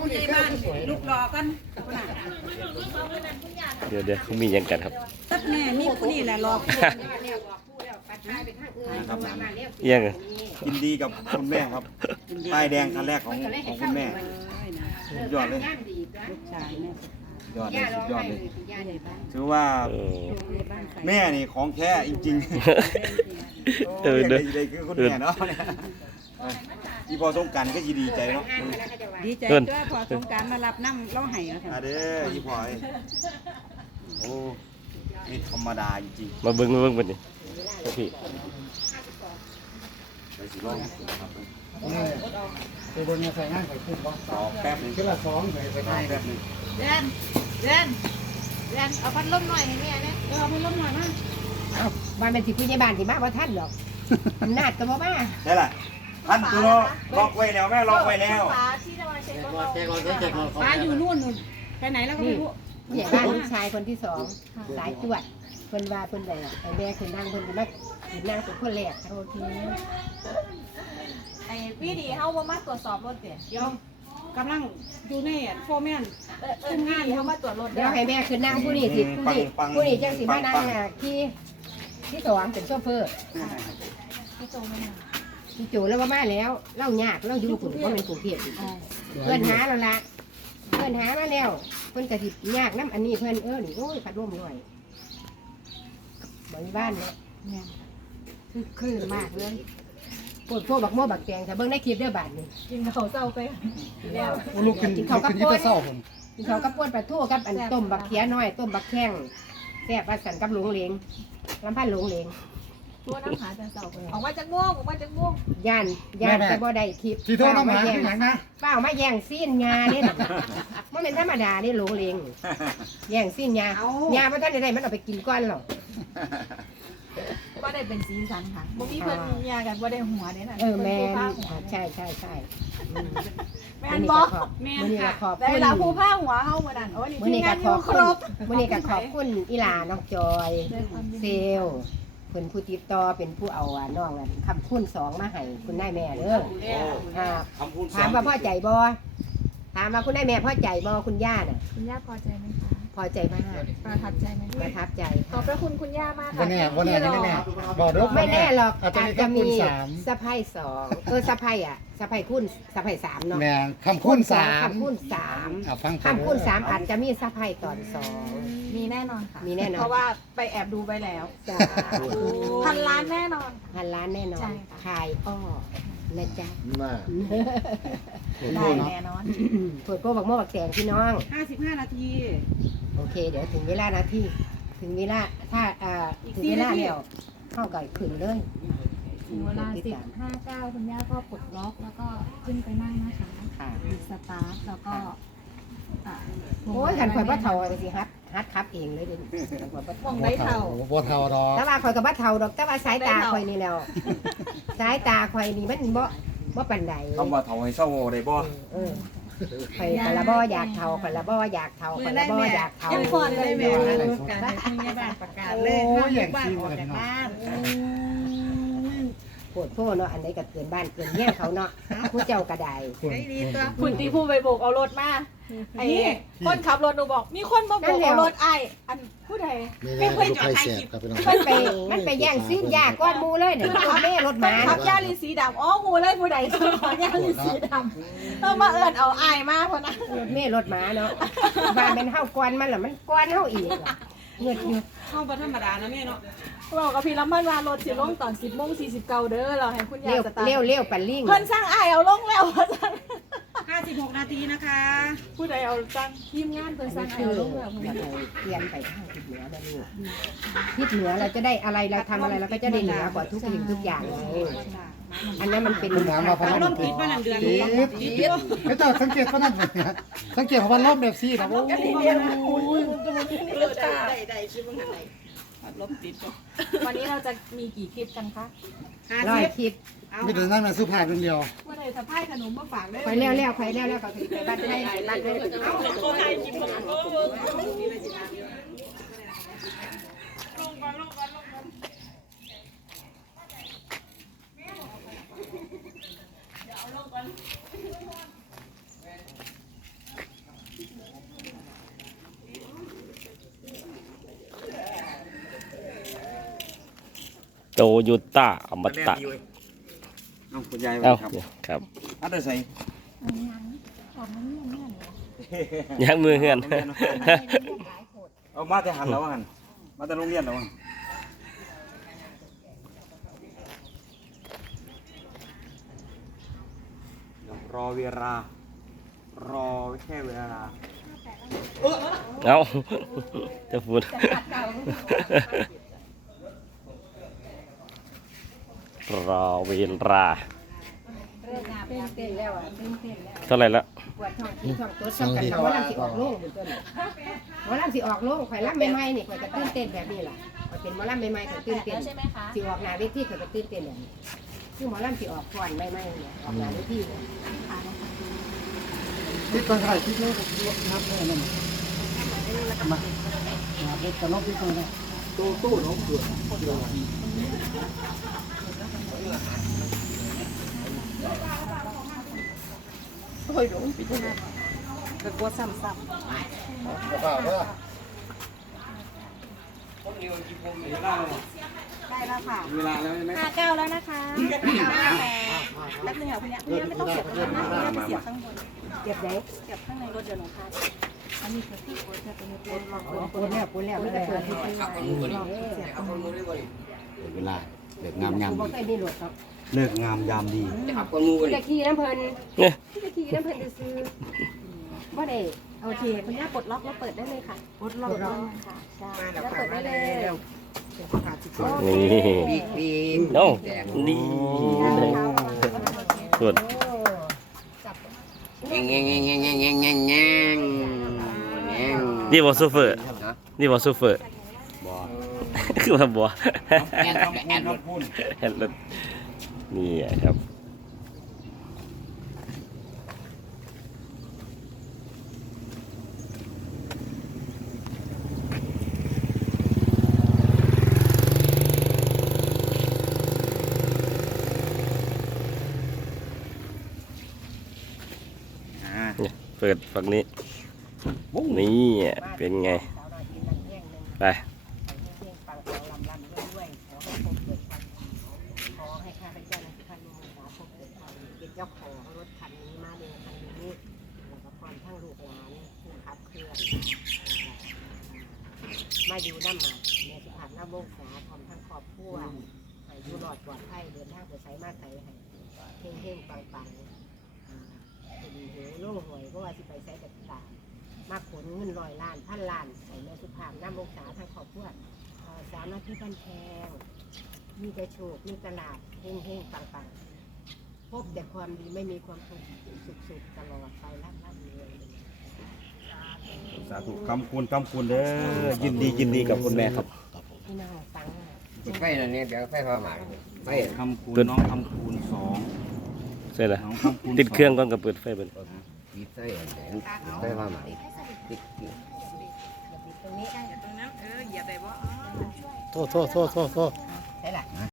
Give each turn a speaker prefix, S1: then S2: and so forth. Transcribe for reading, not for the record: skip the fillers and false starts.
S1: ผู้ใหญ่บ้านลูกรอกัน
S2: เดี๋ยวเขามียังกันครับ
S1: ตัดแม่มีผู้นี่แหละรอ
S2: ยัง
S3: ยินดีกับคุณแม่ครับป้ายแดงคันแรกของคุณแม่สุดยอดเลย
S1: ลูกชายแม่
S3: ยอดเลยสุดยอดเลยถือว่าแม่นี่ของแท้จริงๆ
S2: เด้อ
S3: ได้คือคุณแม่เนาะที่พอสงกันก็ยินดีใจเนาะ
S1: ดีใจด้วยพอสงการมารับน้ำเล่าให้แล้วค่ะ
S3: เด้อยี่พอยโอ้ไม่ธรรมดาจริง
S2: มาเบิ่งบัดนี้พี่
S3: ๆไปสิลองครับ
S4: ไปบนเนี่ยใส่งานใส่ขึ้นบ่
S3: รอแป๊บนึง
S4: ขึ้นละ2ใส่
S3: รอ
S4: ง่าย
S3: แป๊บนึง
S5: เรนเอาพัดลมหน่อยให้แม่เนี่ย
S1: เอาพัดลมหน่อยมา
S5: เอาบ้านเป็นสิผู้ใหญ่บ้านที่มาบ่ทันหรอกอำนาจก็บ่มา
S3: ใช่ล่ะท่านตัวล็อกไว้แล้วแม่ล็อกไว้แล้ว
S5: ฝาที่จะมาเช็ครถ
S4: แจกเราแจกเรา
S1: ป้าอยู่นู่นไปไหนแล้วก็ไม่รู้
S5: ผู้ใหญ่บ้านลูกชายคนที่2สายจวดเพิ่นว่าเพิ่นได้ไอ้แม่เพิ่นนั่งเพิ่นมาขึ้นนั่งเป็นคนแรกโอเค
S6: ไอ้พี่ดีเฮาบ่มาตรวจสอบรถเด้
S1: เดี๋ยวกำลังอยู่ในโฟร์แมน
S6: ทีมงานเฮามาตรวจรถ
S5: เดี๋ยวให้แม่ขึ้นนั่งผู้นี้สิผู้นี้จังสิมานั่งที่2เป็นโชเฟอร์
S6: พี่โจไม่มา
S5: พี่โจแล้วว่ามาแล้วเล่ายากเล่าอยู่ฝุ่นบ่แม่นกรุงเทพอีกเพิ่นหาแล้วล่ะเพิ่นหามาแล้วเพิ่นก็สิยากนำอันนี้เพิ่นนี่โอ้ยพัดลมหน่อยบ่มีบ้านเนาะ
S1: คือคลื่นมากเลย
S5: ปวดพวกบักโม่บักแตงถ้าเบิ่งในคลิปเด้อบาดนี่
S6: กินเขาเศร้าไปแล้ว
S4: ลูกขึ้นยี่ก็เศร้าผม
S5: ที่เขากับปวนปลาทูกับอันต้มบักเขียน้อยต้มบักแข้งแซ่บว่าสันกับหลงเหลงลำพันหลงเหลง
S6: ตัวน้ำหาจะเศร้าไปออกมาจากม่วง
S5: ย่านจะบ่ได้คลิป
S4: ที่โทษน้ำหาที่หลังนะ
S5: เป้ามาแย่งซีนยาเด้น่ะมันเป็นธรรมดาเด้หลงเหลงแย่งซีนยายาบ่ทันได้มันเอาไปกินก่อนหรอก
S6: ก็ได้เป็นสีสันค่ะบ่มีเพิ่นยากันบ่ได้หัวเด้น่ะ
S5: แม่นใช่
S6: แม่นบ่
S5: มื้อนี้ก็ขอบ
S6: ได้
S5: คุณ
S6: เวลาผู้ผ้าหัวเฮามื้อนั้นโอ้นี่
S5: มื้อ
S6: ทีม
S5: นี้
S6: งา
S5: ก็
S6: นอ
S5: ขอยู่ บ
S6: ค
S5: คุณ
S6: รบ
S5: มื้อนี้ก็ขอบคุณอีหลาน้องจอยเซลเพิ่นผู้ติดต่อเป็นผู้เอาน้องคำคุณ2มาให้คุณนายแม่เด้อถามว่าพ่อใจบ่ถามว่าคุณนายแม่พ่อใจบ่คุณย่าน่ะ
S6: คุณย่าพอใจไหมคะ
S5: พอใจมาก
S6: ประทับใจไหม
S5: ประทับใจ
S6: ขอบพระคุณคุณย่ามาก
S4: วัน
S6: ค่ะ
S4: แน่วันแน่ยังไม่แน่บอกเด้อ
S5: ไม่แน่หรอก
S4: อาจจะ
S5: อาจ
S4: มี
S5: จะ
S4: คำ
S5: มี
S4: คุณ3
S5: สะไพ่2สะไพ่สะไพ่คุณสะไพ่3เนาะ
S4: แม่คำคุณ3
S5: คำคุณ
S4: ฟัง
S5: 3คำคุณ3อาจจะมีสะไพ่ตอน2
S6: มีแน่นอนค่ะ
S5: มีแน่นอน
S6: เพราะว่าไปแอบดูไปแล้ว
S5: จ้า
S6: พันล้านแน่นอน
S5: พันล้านแน่นอน
S6: ใช่ค่ะ
S5: ขายอ้อนะจ๊ะ
S4: มา
S6: ได้แน่นอน
S5: ถั่วโก้บักโม่บักแตงพี่น้อง
S1: 55 นาที
S5: โอเค เดี๋ยวถึงเวลานาทีถึงเวลาถ้าถึงเวลาแล้วเข้าไก่ขึ้นเลย
S6: ถึงเวลา10:59คุณย่าก็ปลดล็อกแล้วก็ขึ้นไปนั่งนะคะ
S5: ค่ะ
S6: ปิดสตาร์ทแล้วก็อ่ะ
S5: โอ้ยขันข่อยว่าเท่ากันสิฮัดครับเองเลยเดิขันข่อยว่า
S6: ม
S5: เท่า
S6: องได้เท่า
S4: บ่เท่าดอก
S5: แต่ว่าข่อยกับว่าเท่าดอกแต่ว่าสายตาข่อยนี่แล้วสายตาข่อยนี่มันบ่ปันใด
S3: คำว่าเถาให้เศร้าได้บ่
S5: ข่อยกะละบ่อยากเท่าข่อยละบ่อยากเท่าข่อยละบ่อยากเท่า
S6: ยังพอเลยแม่
S1: การให้ผู้ใหญ่บ้านประกาศเลย
S4: โอ้ยอย่าง
S1: บ้าน
S4: ซี
S1: ออก
S4: กัน
S1: จาก
S4: เนาะ
S1: บ้าน
S5: ปวดโพเนาะอันใดก็เกินบ้านเกินเงี้ยเขาเนาะผู้เจ้ากระได
S1: ได้ดีตัว
S6: คุณตีผู้ไปโบกเอารถมาไอ้คนขับรถหนูบอก มีคนมาโบกเอารถไอ้อันผู้ใด
S4: ไม่เคยจอดใครเสียบครับพี่น้อง
S5: มันไปแย่งซีนยาก้อนหมูเลยเนี่ยรถแม่รถหมา
S6: ขับย่าลีสีดำอ๋อหูเลยผู้ใดซื้อของย่าลีสีดำต้องมาเอิญเอาไอ้มาคนนั้น
S5: รถแม่รถหมาเนาะบ้านเป็นเฮาก้อนมันเหรอมันก้อนเฮาอีกเงือดอยู่
S1: เข้าบ่ธรรมดานะแม่เนาะ
S6: บอกกับพี่ลำพันว่ารถสิลงตอน10:49เด้อเราให้คุณยายสตาร์
S5: เร็วปันลิง
S6: เพิ่นสร้างไอ้เอาลงแล้วว่าซั่น
S1: 56 นาทีนะคะ
S6: ผู้ใดเอาสร้างทีมงานเพิ่นสร้างไอ้เอาลงแล้ว
S5: เปลี่ยนไปทางทิศเหนือได้ลูกทิศเหนือเราจะได้อะไรเราทำอะไรเราก็จะได้เหนือกว่าทุกสิ่งทุกอย่างเลยอันนั้นมันเป็น
S4: คุณถามมาพนัน
S1: ร่มติดบ้านเดือน
S4: ติดก็เจ้าสังเกตพนันเนี่ยสังเกตของวันรอบแบบซี่ครับโอ้ย
S1: ได้ชิมกันไหนลบติด
S6: วันนี้เราจะมีกี่คลิปกันคะ
S5: ร้อยคลิป
S4: มีแต่นั่นมาสุภาพอย่างเดียว
S6: ผู้ใดสะพายขนมมาฝากได้
S5: ไปเร็วไปเร็วก็คือไปบ้านได้บ้านได้
S6: คนไทยกินขนม
S5: เ
S2: โตโยต้าอมตะ
S3: เอาคุณยาย
S2: เอ้า
S3: ครับ
S2: ครับ
S3: อันเดอร์ใส่
S2: ยักมือเฮือน
S3: เอามาแต่หันแล้วหันมาแต่โรงเรียนแล้วรอเวลารอแค่เวลา
S2: เอ้าจะพูดรอเวลา
S5: เต้นแล้วอ่ะเต้นแล้ว
S2: เท่าไหร่ละ
S5: ปวดท้องที่ท้องตัวซ้ำกันหมอลำสิออกโล่งอยู่ตัวนี้หมอลำสิออกโล่งข่อยลำใหม่ๆนี่ข่อยจะตื่นเต้นแบบนี้ล่ะข่อยเป็นหมอลำใหม่ๆข่อยตื่นเต้น
S6: ใช่ไหมคะ
S5: สิออกหน้าเวทีข่อยก็ตื่นเต้นแบบนี้คือหมอลำสิออกก่อนใหม่ๆเนี่ยออกหน้าเวทีเนี่ย
S4: ติดก่อนก็ได้ติดเลยนับได้นั่นมาเด็กกันลบติดก่อนนะตู้น้องเกือบกระเป๋าเด้อ
S6: ได้แล้วค่ะ
S3: เวลาแล้วใช่ไหม
S6: 59แล้วนะคะแป๊บนึงค่ะคุณเนี่ยไม่ต้องเสียบตรงนั้นนะไม่เสียบข้างบน
S5: เจ็บไหน
S6: เสียบข้างในรถเดี๋ยวหนูพาอันนี้คือที่โอ๊ตจะเป็นโอ๊ตล็อก
S5: ปวดแล้วไม่ได้เปิดที่ไป
S3: เวลาเลิกงามยาม
S5: บ่
S3: ดี
S5: เคยมีรถครับ
S3: เลิกงามยามดี
S5: จะขี่น้ำเพลิน
S2: เนี่ย
S5: จะขี่น้ำเพลินซื้อบ่ได้
S6: โอเคคุณย่าปลดล็อกแล้วเปิดได้เลยค่ะปลดล็อกค่ะใช่แล้วเปิดได้เลย
S2: นี่น้องนี่ส่วนนี่บอซูเฟอร์นี่บอซูเฟอร์คือว่าบัว
S3: แอนรถพุ่น
S2: เห็นรถนี่ครับ เนี่ยเปิดฝั่งนี้ นี่เป็นไง ไป
S5: ขอให้ข้าพเจ้าและท่านลูกหลานพบเกิดความเป็นเจ้าของรถคันนี้มาเลยคันนี้แล้วก็พร้อมทั้งลูกหลานผู้ขับเคลื่อนมาอยู่น้ำหมาแม่สุภาพน้ำวงศาพร้อมทั้งครอบครัวให้อยู่รอดปลอดภัยเดินทางไปใช้มาใส่ให้เฮงๆปังๆเป็นเหวโล่งหวยเพราะว่าสิไปใช้แต่ตามาขนเงิน100 ล้านพันล้านใส่แม่สุภาพน้ำวงศาทั้งครอบครัวสาวน้อยที่บ้านแพงมีแต่โชคมีตลาดเฮงๆปังๆพบแต่ความดีไม่มีความทุกข์สุขๆตลอดไปร่ำรวย
S3: สาธุคำคุณเด้อยินดีกับคุณแม่ครับ
S5: พี่น้องฟัง
S7: ไฟนั่นเนี่ยเดี๋ยวไฟพอหมาไฟ
S3: คำคุณน้องคำคุณ2
S2: เสร็จแล้ว
S3: น้องคำคุณ
S2: ติดเครื่องก่อนกับเปิดไฟเปิด
S7: ปิดไฟอันไหนไฟพอหมาติด
S5: ตรงนี้
S1: ตรงนั้นเหยียบได้บ่
S4: โทษ
S5: ใช่หรอ